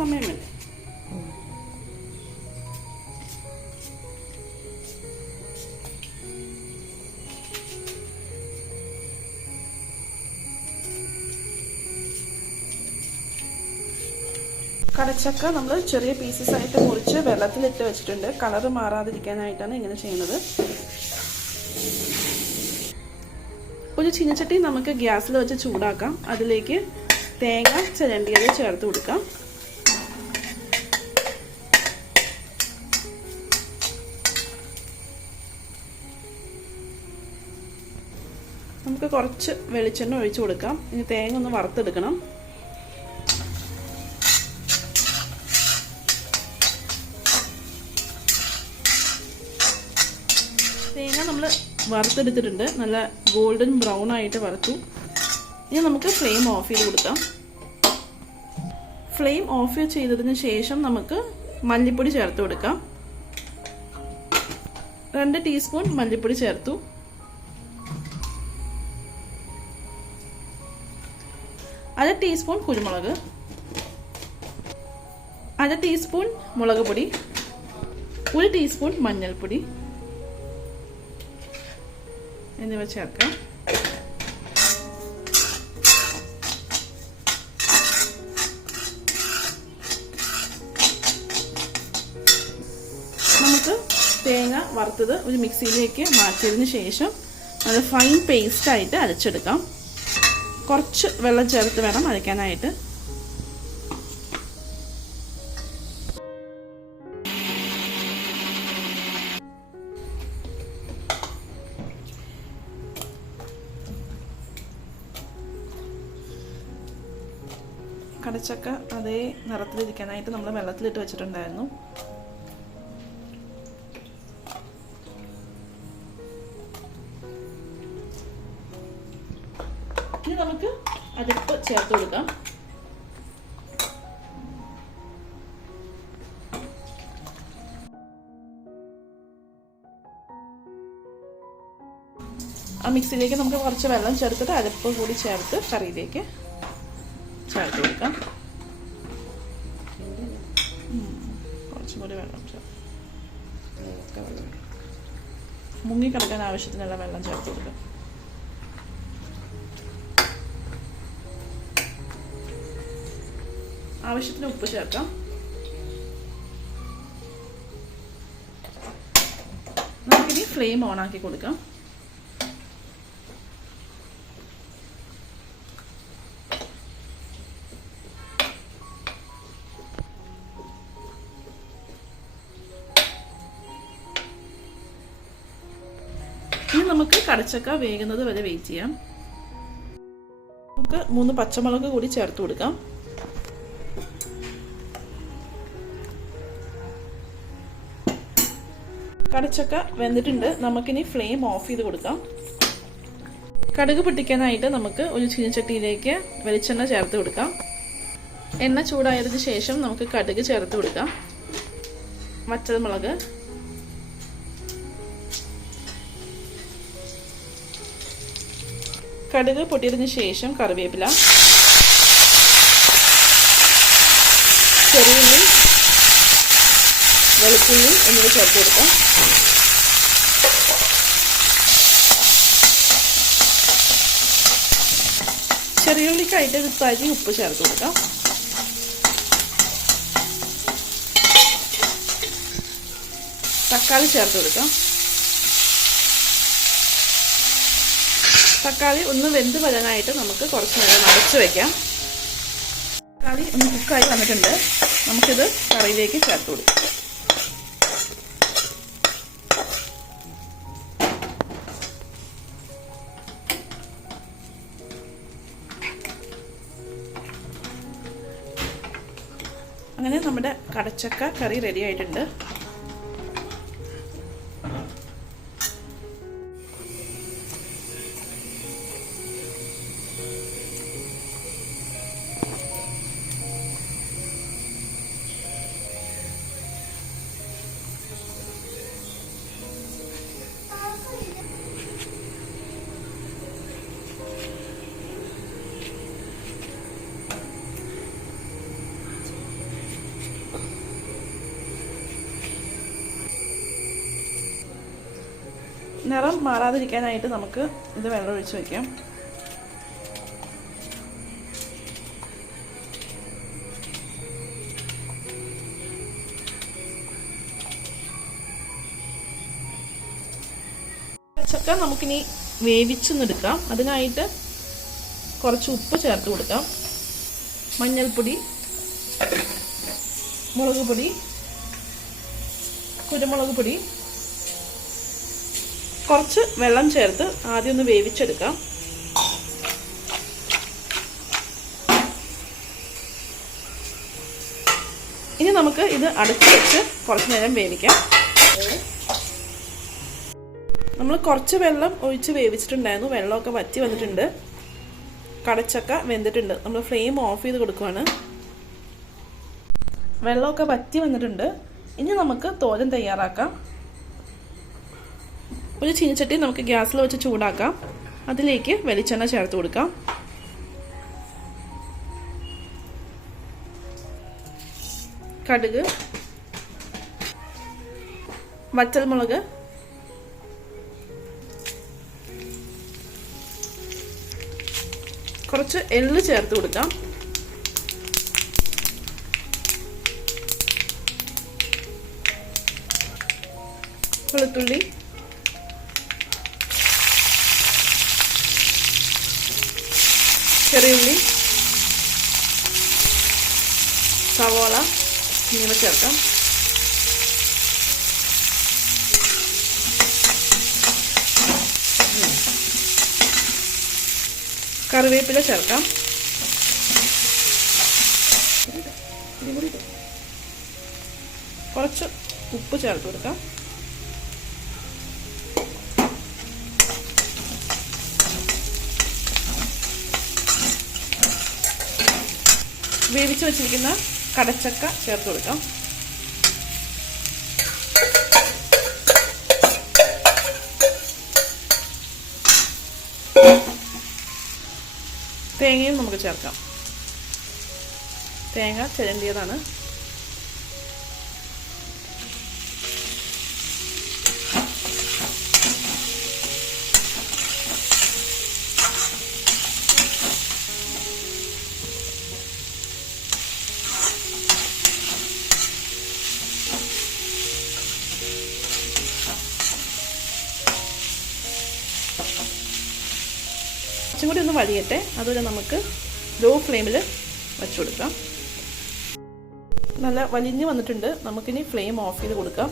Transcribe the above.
സമയം വേണ്ടേ കടച്ചക്ക നമ്മൾ ചെറിയ പീസസ് ആയിട്ട് മുറിച്ച് വെള്ളത്തിലിട്ട് വെച്ചിട്ടുണ്ട്. കളർ മാറാതിരിക്കാനായിട്ടാണ് ഇങ്ങനെ ചെയ്യുന്നത്. ഒരു ചീനച്ചട്ടി നമുക്ക് ഗ്യാസിൽ വെച്ച് ചൂടാക്കാം. അതിലേക്ക് തേങ്ങ ചിരണ്ടിയത് ചേർത്ത് കൊടുക്കാം. നമുക്ക് കുറച്ച് വെളിച്ചെണ്ണ ഒഴിച്ചു കൊടുക്കാം. ഇനി തേങ്ങ ഒന്ന് വറുത്തെടുക്കണം. തേങ്ങ നമ്മൾ വറുത്തെടുത്തിട്ടുണ്ട്. നല്ല ഗോൾഡൻ ബ്രൗൺ ആയിട്ട് വറുത്തു. ഇനി നമുക്ക് ഫ്ലെയിം ഓഫ് ചെയ്ത് കൊടുക്കാം. ഫ്ലെയിം ഓഫ് ചെയ്തതിന് ശേഷം നമുക്ക് മല്ലിപ്പൊടി ചേർത്ത് കൊടുക്കാം. രണ്ട് ടീസ്പൂൺ മല്ലിപ്പൊടി ചേർത്തു. അര ടീസ്പൂൺ കുരുമുളക്. അര ടീസ്പൂൺ മുളക് പൊടി. ഒരു ടീസ്പൂൺ മഞ്ഞൾപ്പൊടി. എന്നിവ ചേർക്കാം. നമുക്ക് തേങ്ങ വറുത്തത് ഒരു മിക്സിയിലേക്ക് മാറ്റിയതിന് ശേഷം അത് ഫൈൻ പേസ്റ്റായിട്ട് അരച്ചെടുക്കാം. കുറച്ച് വെള്ളം ചേർത്ത് വേണം അരയ്ക്കാനായിട്ട്. കടച്ചക്ക അതേ നിറത്തിലിരിക്കാനായിട്ട് നമ്മൾ വെള്ളത്തിലിട്ട് വെച്ചിട്ടുണ്ടായിരുന്നു. ഇനി നമുക്ക് അതിപ്പ് ചേർത്ത് കൊടുക്കാം. ആ മിക്സിയിലേക്ക് നമുക്ക് കുറച്ച് വെള്ളം ചേർത്തിട്ട് അരപ്പ് കൂടി ചേർത്ത് കറിയിലേക്ക് ചേർത്ത് കൊടുക്കാം. കുറച്ചും കൂടി വെള്ളം ചേർത്ത് മുങ്ങി കിടക്കാൻ ആവശ്യത്തിനുള്ള വെള്ളം ചേർത്ത് കൊടുക്കാം. ആവശ്യത്തിന് ഉപ്പ് ചേർക്കാം. നമുക്കിനി ഫ്ലെയിം ഓണാക്കി കൊടുക്കാം. ഇനി നമുക്ക് കടച്ചക്ക വേകുന്നത് വരെ വെയിറ്റ് ചെയ്യാം. നമുക്ക് മൂന്ന് പച്ചമുളക് കൂടി ചേർത്ത് കൊടുക്കാം. കടച്ചക്ക വെന്തിട്ടുണ്ട്. നമുക്കിനി ഫ്ലെയിം ഓഫ് ചെയ്ത് കൊടുക്കാം. കടുക് പൊട്ടിക്കാനായിട്ട് നമുക്ക് ഒരു ചീനച്ചട്ടിയിലേക്ക് വെളിച്ചെണ്ണ ചേർത്ത് കൊടുക്കാം. എണ്ണ ചൂടായതിനു ശേഷം നമുക്ക് കടുക് ചേർത്ത് കൊടുക്കാം. വറ്റൽമുളക് കടുക് പൊട്ടിയതിന് ശേഷം കറിവേപ്പില. ചെറിയുള്ളി. വെളുത്തുള്ളി എന്നിവ ചേർത്ത് കൊടുക്കാം. ചെറിയുള്ളിക്കായിട്ട് ഒരു തരി ഉപ്പ് ചേർത്ത് കൊടുക്കാം. തക്കാളി ചേർത്ത് കൊടുക്കാം. തക്കാളി ഒന്ന് വെന്ത് വരാനായിട്ട് നമുക്ക് കുറച്ച് നേരം അടച്ച് വെക്കാം. തക്കാളി ഒന്ന് കുക്കായി വന്നിട്ടുണ്ട്. നമുക്കിത് കറിയിലേക്ക് ചേർത്ത് കൊടുക്കാം. അങ്ങനെ നമ്മുടെ കടച്ചക്ക കറി റെഡി ആയിട്ടുണ്ട്. നിറം മാറാതിരിക്കാനായിട്ട് നമുക്ക് ഇത് വെള്ളം ഒഴിച്ച് വയ്ക്കാം ചക്ക നമുക്കിനി വേവിച്ചെന്നെടുക്കാം. അതിനായിട്ട് കുറച്ച് ഉപ്പ് ചേർത്ത് കൊടുക്കാം. മഞ്ഞൾപ്പൊടി മുളക് പൊടി കുരുമുളക് പൊടി കുറച്ച് വെള്ളം ചേർത്ത് ആദ്യം ഒന്ന് വേവിച്ചെടുക്കാം. ഇനി നമുക്ക് ഇത് അടച്ചു വെച്ച് കുറച്ച് നേരം വേവിക്കാം. നമ്മൾ കുറച്ച് വെള്ളം ഒഴിച്ച് വേവിച്ചിട്ടുണ്ടായിരുന്നു. വെള്ളമൊക്കെ വറ്റി വന്നിട്ടുണ്ട്. കടച്ചക്ക വെന്തിട്ടുണ്ട്. നമ്മൾ ഫ്ലെയിം ഓഫ് ചെയ്ത് കൊടുക്കുവാണ്. വെള്ളമൊക്കെ വറ്റി വന്നിട്ടുണ്ട്. ഇനി നമുക്ക് തോരൻ തയ്യാറാക്കാം. ഒരു ചീനച്ചട്ടി നമുക്ക് ഗ്യാസിൽ വെച്ച് ചൂടാക്കാം. അതിലേക്ക് വെളിച്ചെണ്ണ ചേർത്ത് കൊടുക്കാം. കടുക് വറ്റൽമുളക് കുറച്ച് എള്ള് ചേർത്ത് കൊടുക്കാം. വെളുത്തുള്ളി ചെറിയുള്ളി സവോള എന്നിവ ചേർക്കാം. കറിവേപ്പില ചേർക്കാം. കുറച്ച് ഉപ്പ് ചേർത്ത് കൊടുക്കാം. വേവിച്ച് വെച്ചിരിക്കുന്ന കടച്ചക്ക ചേർത്ത് കൊടുക്കാം. തേങ്ങയും നമുക്ക് ചേർക്കാം. തേങ്ങ ചിരണ്ടിയതാണ്. കുറച്ചും കൂടി ഒന്ന് വഴിയട്ടെ. അതുവരെ നമുക്ക് ലോ ഫ്ലെയിമിൽ വെച്ചു കൊടുക്കാം നല്ല വലിഞ്ഞ് വന്നിട്ടുണ്ട്. നമുക്കിനി ഫ്ലെയിം ഓഫ് ചെയ്ത് കൊടുക്കാം.